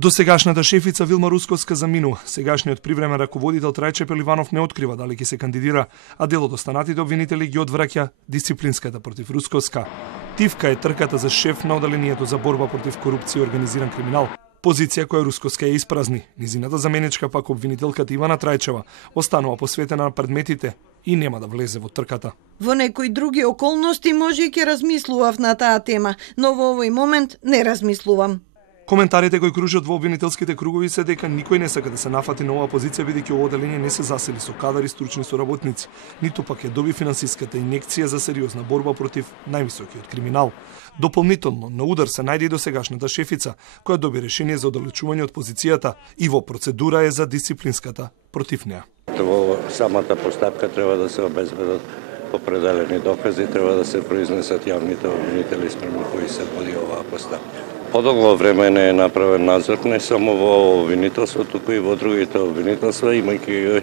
Досегашната шефица Вилма Русковска заминува. Сегашниот привремен раководител Трајче Пеливанов не открива дали ќе се кандидира, а дел од останатите обвинители ги одвраќа дисциплинската против Русковска. Тивка е трката за шеф на оделението за борба против корупција и организиран криминал. Позиција која Русковска ја испразни. Низината заменичка пак обвинителката Ивана Трајчева останува посветена на предметите и нема да влезе во трката. Во некои други околности може и ќе размислував на таа тема, но во овој момент не размислувам. Коментарите кои кружат во обвинителските кругови се дека никој не сака да се нафати на оваа позиција бидејќи ово оделение не се засили со кадари стручни соработници, ниту пак ја доби финансиската инекција за сериозна борба против највисокиот криминал. Дополнително на удар се најде и досегашната шефица, која доби решение за оддалечување од позицијата и во процедура е за дисциплинската против неа. Во самата постапка треба да се обезбедат определени докази, треба да се произнесат јавните обвинители спрема кои се води оваа постапка. Подолго време не е направен надзор не само во обвинителството, туку и во другите обвинителства, имајќи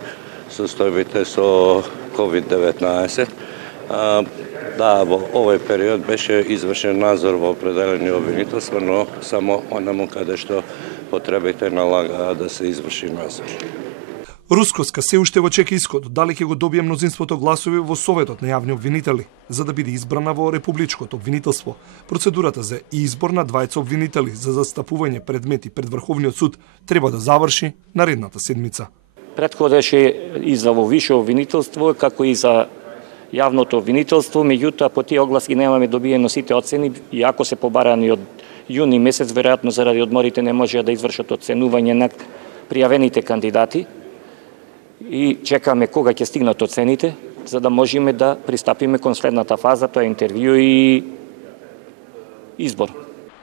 состојбите со COVID-19. Да, во овој период беше извршен надзор во определени обвинителства, но само онаму каде што потребите налагаа да се изврши надзор. Русковска се уште го чека исходот, дали ќе го добие мнозинството гласови во Советот на јавни обвинители, за да биде избрана во Републичкото обвинителство. Процедурата за избор на двајца обвинители за застапување предмети пред Врховниот суд треба да заврши наредната седмица. Претходеше и за во висше обвинителство, како и за јавното обвинителство, меѓутоа по тие огласки немаме добиено сите оцени, иако се побарани од јуни месец, веројатно заради одморите не можеа да извршат оценување на пријавените кандидати. И чекаме кога ќе стигнат оцените, за да можеме да пристапиме кон следната фаза, тоа е интервју и избор.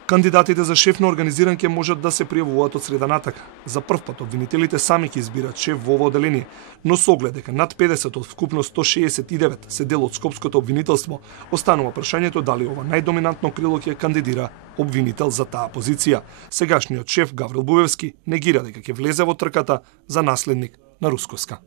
Кандидатите за шеф на организиран ќе можат да се пријавуваат од среда натака. За прв пат обвинителите сами ќе избират шеф во ова оделение, но со оглед дека над 50 од вкупно 169 се дел од Скопското обвинителство, останува прашањето дали ова најдоминантно крило ќе кандидира обвинител за таа позиција. Сегашниот шеф Гаврил Буевски негира дека ќе влезе во трката за наследник на Русковска.